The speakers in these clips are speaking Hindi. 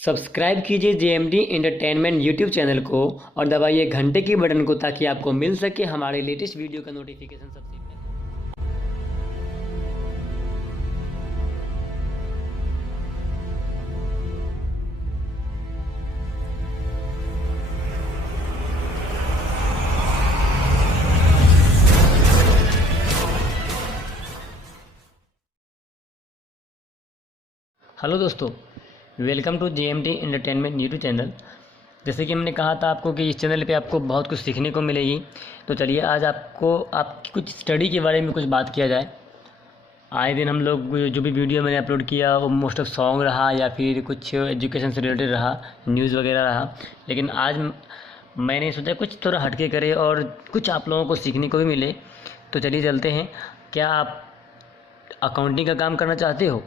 सब्सक्राइब कीजिए जेएमडी एंटरटेनमेंट यूट्यूब चैनल को और दबाइए घंटे की बटन को ताकि आपको मिल सके हमारे लेटेस्ट वीडियो का नोटिफिकेशन सबसे पहले। हेलो दोस्तों, welcome to JMD Entertainment YouTube channel. जैसे कि हमने कहा था आपको कि इस चैनल पे आपको बहुत कुछ सीखने को मिलेगी, तो चलिए आज आपकी कुछ स्टडी के बारे में कुछ बात किया जाए। आए दिन हम लोग जो भी वीडियो मैंने अपलोड किया वो मोस्ट ऑफ सॉन्ग रहा या फिर कुछ एजुकेशन से रिलेटेड रहा, न्यूज़ वगैरह रहा, लेकिन आज मैंने सोचा कुछ थोड़ा हटके करे और कुछ आप लोगों को सीखने को भी मिले। तो चलिए चलते हैं। क्या आप अकाउंटिंग का काम करना चाहते हो?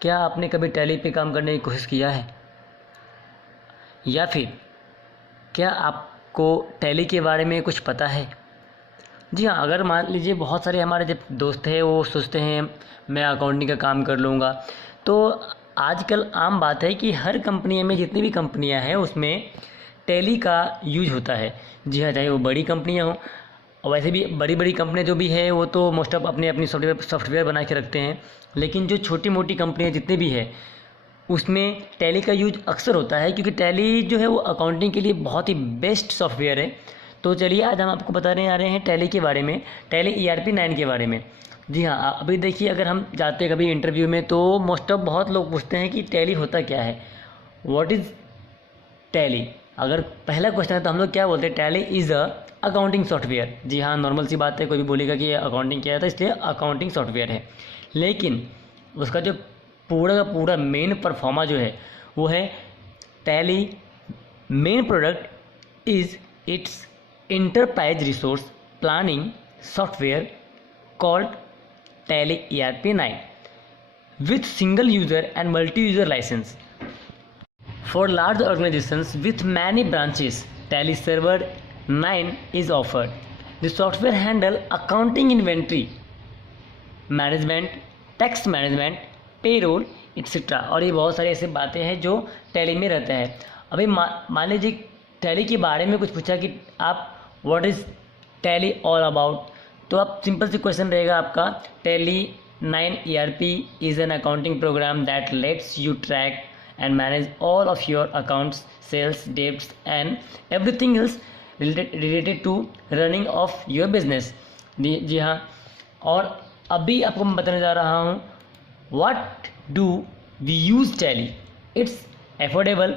क्या आपने कभी टैली पे काम करने की कोशिश किया है? या फिर क्या आपको टैली के बारे में कुछ पता है? जी हाँ, अगर मान लीजिए बहुत सारे हमारे जब दोस्त हैं वो सोचते हैं मैं अकाउंटिंग का काम कर लूँगा, तो आजकल आम बात है कि हर कंपनी में जितनी भी कंपनियां हैं उसमें टैली का यूज होता है। जी हाँ, चाहे वो बड़ी कंपनियां हों, और वैसे भी बड़ी बड़ी कंपनियां जो भी है वो तो मोस्ट ऑफ अपनी अपनी सॉफ्टवेयर बना के रखते हैं, लेकिन जो छोटी मोटी कंपनियां जितनी भी है उसमें टैली का यूज अक्सर होता है, क्योंकि टैली जो है वो अकाउंटिंग के लिए बहुत ही बेस्ट सॉफ्टवेयर है। तो चलिए आज हम आपको बताने आ रहे हैं टैली के बारे में, टैली ERP 9 के बारे में। जी हाँ, अभी देखिए अगर हम जाते हैं कभी इंटरव्यू में तो मोस्ट ऑफ बहुत लोग पूछते हैं कि टैली होता क्या है, व्हाट इज़ टैली। अगर पहला क्वेश्चन है तो हम लोग क्या बोलते हैं, Tally is a accounting software. जी हाँ, नॉर्मल सी बात है, कोई भी बोलेगा कि ये अकाउंटिंग क्या है तो इसलिए अकाउंटिंग सॉफ्टवेयर है, लेकिन उसका जो पूरा का पूरा मेन परफॉर्मा जो है वो है tally. Main product is it's enterprise resource planning software called tally ERP 9 with single user and multi-user license. For large organizations with many branches, Tally Server 9 is offered. The software handle accounting, inventory management, tax management, payroll, etc. और ये बहुत सारी ऐसी बातें हैं जो टैली में रहता है। अभी मान लीजिए टैली के बारे में कुछ पूछा कि आप what is tally all about, तो आप सिंपल सी क्वेश्चन रहेगा आपका, tally 9 ERP is an accounting program that lets you track and manage all of your accounts, sales, debts and everything else related to running of your business. जी हाँ, और अभी आपको मैं बताने जा रहा हूँ what do we use Tally. It's affordable.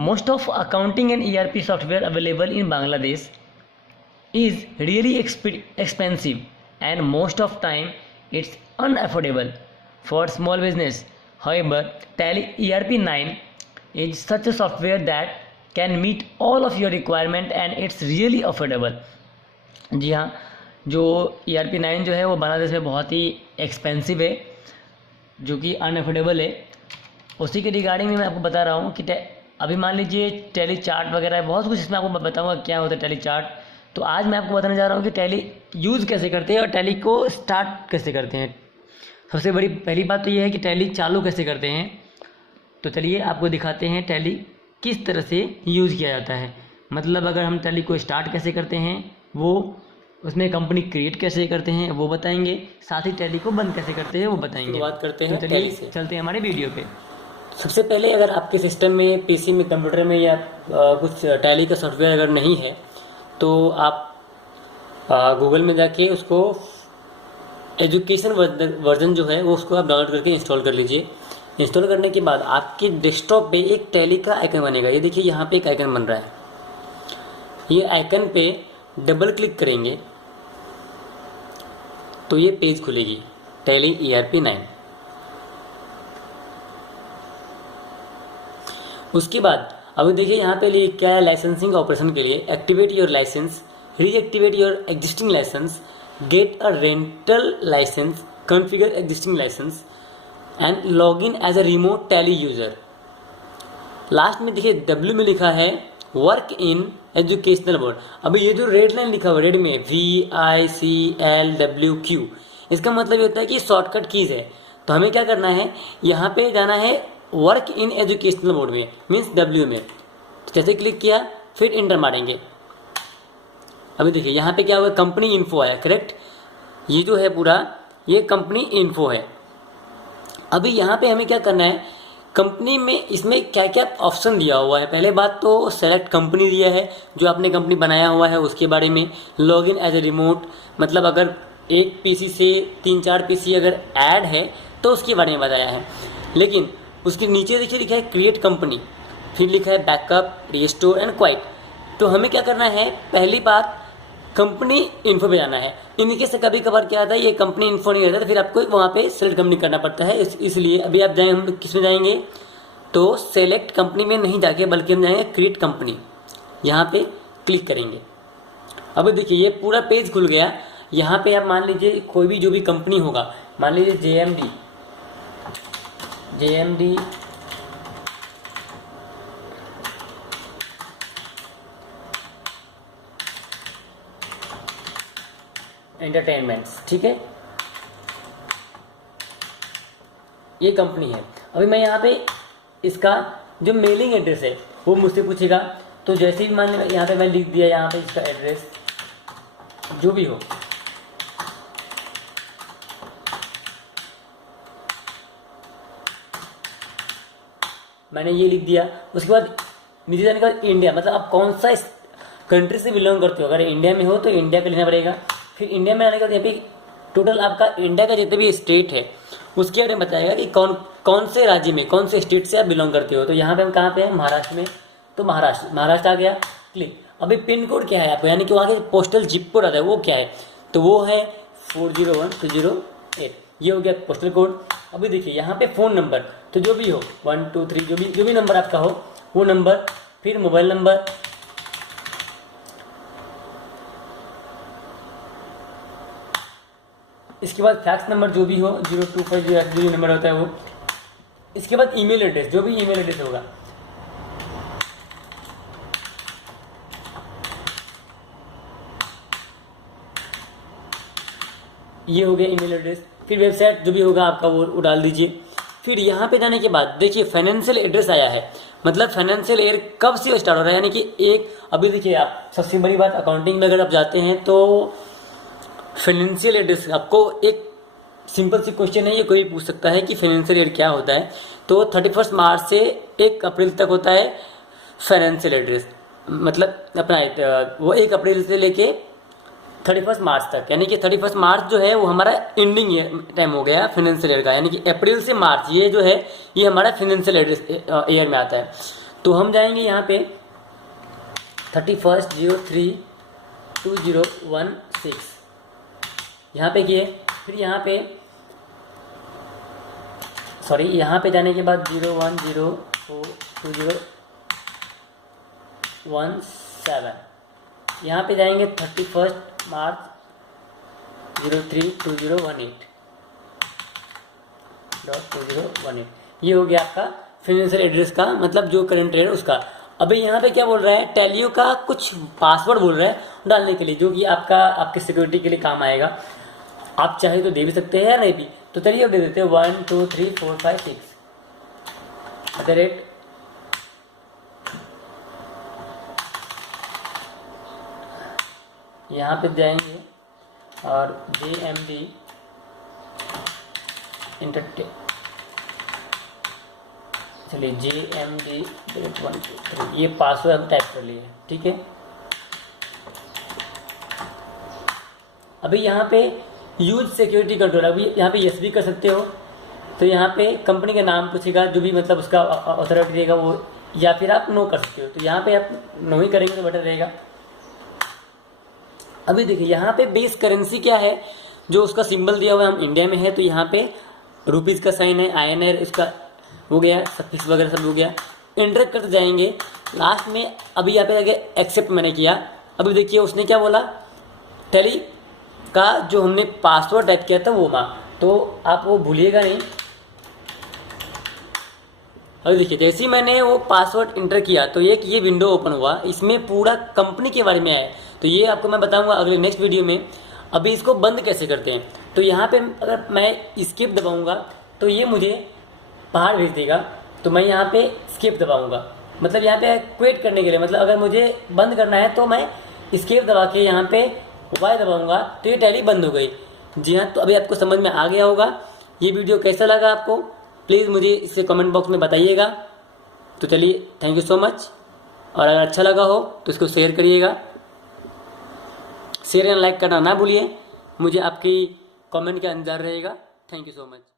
Most of accounting and ERP software available in Bangladesh is really expensive and most of time it's unaffordable for small business. However, Tally ERP 9 is such a software that can meet all of your requirement and it's really affordable. जी हाँ, जो ERP 9 जो है वो बांग्लादेश में बहुत ही एक्सपेंसिव है, जो कि अनअफोर्डेबल है। उसी के रिगार्डिंग में मैं आपको बता रहा हूँ कि अभी मान लीजिए टैली चार्ट वगैरह है, बहुत कुछ इसमें आपको बताऊँगा क्या होता है टैली चार्ट। तो आज मैं आपको बताने जा रहा हूँ कि टैली यूज़ कैसे करते हैं और टैली को स्टार्ट कैसे करते हैं। सबसे बड़ी पहली बात तो ये है कि टैली चालू कैसे करते हैं। तो चलिए आपको दिखाते हैं टैली किस तरह से यूज़ किया जाता है। मतलब अगर हम टैली को स्टार्ट कैसे करते हैं, वो उसमें कंपनी क्रिएट कैसे करते हैं वो बताएंगे, साथ ही टैली को बंद कैसे करते हैं वो बताएंगे। बात करते हैं, तो चलिए चलते हैं हमारे वीडियो पे। सबसे पहले अगर आपके सिस्टम में, PC में, कंप्यूटर में या कुछ टैली का सॉफ्टवेयर अगर नहीं है तो आप गूगल में जाके उसको एजुकेशन वर्जन जो है वो उसको आप डाउनलोड करके इंस्टॉल कर लीजिए। इंस्टॉल करने के बाद आपके डेस्कटॉप पे एक टैली का आइकन बनेगा। ये देखिए यहाँ पे एक आइकन बन रहा है, ये आइकन पे डबल क्लिक करेंगे तो ये पेज खुलेगी, टैली ERP 9। उसके बाद अब देखिए यहाँ पे क्या है, लाइसेंसिंग ऑपरेशन के लिए activate your licence, reactivate your existing licence, get a rental licence, configure existing licence and log in as a remote Tally user. Last में देखिए W में लिखा है वर्क इन एजुकेशनल बोर्ड। अभी ये जो रेड लाइन लिखा हुआ रेड में VICLWQ, इसका मतलब ये होता है कि शॉर्टकट कीज़ है। तो हमें क्या करना है, यहाँ पे जाना है वर्क इन एजुकेशनल मोड में, मीन्स W में। तो जैसे क्लिक किया फिर इंटर मारेंगे। अभी देखिए यहाँ पे क्या हुआ, कंपनी इन्फो आया, करेक्ट। ये जो है पूरा ये कंपनी इन्फो है। अभी यहाँ पे हमें क्या करना है, कंपनी में इसमें क्या क्या ऑप्शन दिया हुआ है। पहले बात तो सेलेक्ट कंपनी दिया है, जो आपने कंपनी बनाया हुआ है उसके बारे में। लॉगिन एज ए रिमोट, मतलब अगर एक पीसी से 3-4 पीसी अगर ऐड है तो उसके बारे में बताया है। लेकिन उसके नीचे देखिए लिखा है क्रिएट कंपनी, फिर लिखा है बैकअप, रिस्टोर एंड क्वाइट। तो हमें क्या करना है, पहली बात कंपनी इन्फो पे जाना है। इनके से कभी कभार क्या आता है, ये कंपनी इन्फो नहीं रहता, तो फिर आपको वहाँ पे सेलेक्ट कंपनी करना पड़ता है। इसलिए अभी आप जाएंगे, हम किस में जाएंगे, तो सेलेक्ट कंपनी में नहीं जाके बल्कि हम जाएंगे क्रिएट कंपनी, यहाँ पे क्लिक करेंगे। अब देखिए ये पूरा पेज खुल गया। यहाँ पे आप मान लीजिए कोई भी जो भी कंपनी होगा, मान लीजिए JMD एंटरटेनमेंट्स, ठीक है, ये कंपनी है। अभी मैं यहाँ पे इसका जो मेलिंग एड्रेस है वो मुझसे पूछेगा, तो जैसे ही मान यहाँ पे मैं लिख दिया, यहाँ पे इसका एड्रेस जो भी हो, मैंने ये लिख दिया। उसके बाद नीचे जाने के बाद इंडिया, मतलब आप कौन सा कंट्री से बिलोंग करते हो। अगर इंडिया में हो तो इंडिया का लेना पड़ेगा। फिर इंडिया में आने के बाद यहाँ पे टोटल आपका इंडिया का जितने भी स्टेट है उसके बारे में बताएगा कि कौन से राज्य में, कौन से स्टेट से आप बिलोंग करते हो। तो यहाँ पे हम कहाँ पे हैं, महाराष्ट्र में, तो महाराष्ट्र आ गया, क्लिक। अभी पिन कोड क्या है आपको, यानी कि वहाँ के पोस्टल जिप कोड आता है वो क्या है, तो वो है 401208, ये हो गया पोस्टल कोड। अभी देखिए यहाँ पे फ़ोन नंबर, तो जो भी हो 1 2 3 जो भी नंबर आपका हो वो नंबर, फिर मोबाइल नंबर, इसके बाद फैक्स नंबर जो भी हो 0250 जो नंबर होता है वो, इसके बाद ईमेल एड्रेस, जो भी ईमेल एड्रेस होगा, ये हो गया ईमेल एड्रेस। फिर वेबसाइट जो भी होगा आपका वो डाल दीजिए। फिर यहाँ पे जाने के बाद देखिए फाइनेंशियल एड्रेस आया है, मतलब फाइनेंशियल ईयर कब से स्टार्ट हो रहा है, यानी कि एक, अभी देखिए आप सबसे बड़ी बात अकाउंटिंग में अगर आप जाते हैं तो फाइनेंशियल एड्रेस, आपको एक सिंपल सी क्वेश्चन है, ये कोई पूछ सकता है कि फाइनेंशियल ईयर क्या होता है। तो 31 मार्च से 1 अप्रैल तक होता है फाइनेंशियल एड्रेस, मतलब अपना वो 1 अप्रैल से लेके 31 मार्च तक, यानी कि 31 मार्च जो है वो हमारा एंडिंग टाइम हो गया फाइनेंशियल ईयर का, यानी कि अप्रैल से मार्च ये जो है ये हमारा फाइनेंशियल ईयर में आता है। तो हम जाएंगे यहाँ पे 31/03/2016 यहाँ पे किए। फिर यहाँ पे यहाँ पे जाने के बाद 01/04/2017 यहाँ पे जाएंगे 31 मार्च 03/2018 ये हो गया आपका फाइनेंशियल एड्रेस का, मतलब जो करंट रेट है उसका। अभी यहाँ पे क्या बोल रहा है, टेलियो का कुछ पासवर्ड बोल रहा है डालने के लिए, जो कि आपके सिक्योरिटी के लिए काम आएगा। आप चाहे तो दे भी सकते हैं या नहीं भी, तो चलिए अब दे देते हैं 1 2 3 4 5 6 @ यहाँ पे जाएंगे और JMD चलिए JMD 1 2 3 ये पासवर्ड हम टाइप कर लिए, ठीक है। अभी यहाँ पे यूज सिक्योरिटी कंट्रोल, अभी यहाँ पे यस भी कर सकते हो। तो यहाँ पे कंपनी का नाम पूछेगा, जो भी मतलब उसका अथॉरिटी देगा वो, या फिर आप नो कर सकते हो। तो यहाँ पे आप नो ही करेंगे तो बेटर रहेगा। अभी देखिए यहाँ पे बेस करेंसी क्या है, जो उसका सिंबल दिया हुआ है, हम इंडिया में है तो यहाँ पे रुपीज़ का साइन है, INR इसका हो गया, सफिक्स वगैरह सब हो गया। एंटर करते जाएंगे लास्ट में। अभी यहाँ पे जाके एक्सेप्ट मैंने किया। अभी देखिए उसने क्या बोला, टैली का जो हमने पासवर्ड टाइप किया था वो तो आप वो भूलिएगा नहीं। अभी देखिए जैसे ही मैंने वो पासवर्ड इंटर किया तो ये विंडो ओपन हुआ, इसमें पूरा कंपनी के बारे में है। तो ये आपको मैं बताऊंगा अगले नेक्स्ट वीडियो में। अभी इसको बंद कैसे करते हैं, तो यहाँ पे अगर मैं स्किप दबाऊंगा तो ये मुझे बाहर भेज देगा। तो मैं यहाँ पे स्केप दबाऊंगा, मतलब यहाँ पे क्विट करने के लिए, मतलब अगर मुझे बंद करना है तो मैं स्केप दबा के यहाँ पे वाई दबाऊंगा तो ये टैली बंद हो गई। जी हाँ, तो अभी आपको समझ में आ गया होगा। ये वीडियो कैसा लगा आपको प्लीज़ मुझे इसे कमेंट बॉक्स में बताइएगा। तो चलिए, थैंक यू सो मच। और अगर अच्छा लगा हो तो इसको शेयर करिएगा, शेयर एंड लाइक करना ना भूलिए। मुझे आपकी कमेंट का इंतज़ार रहेगा। Thank you so much.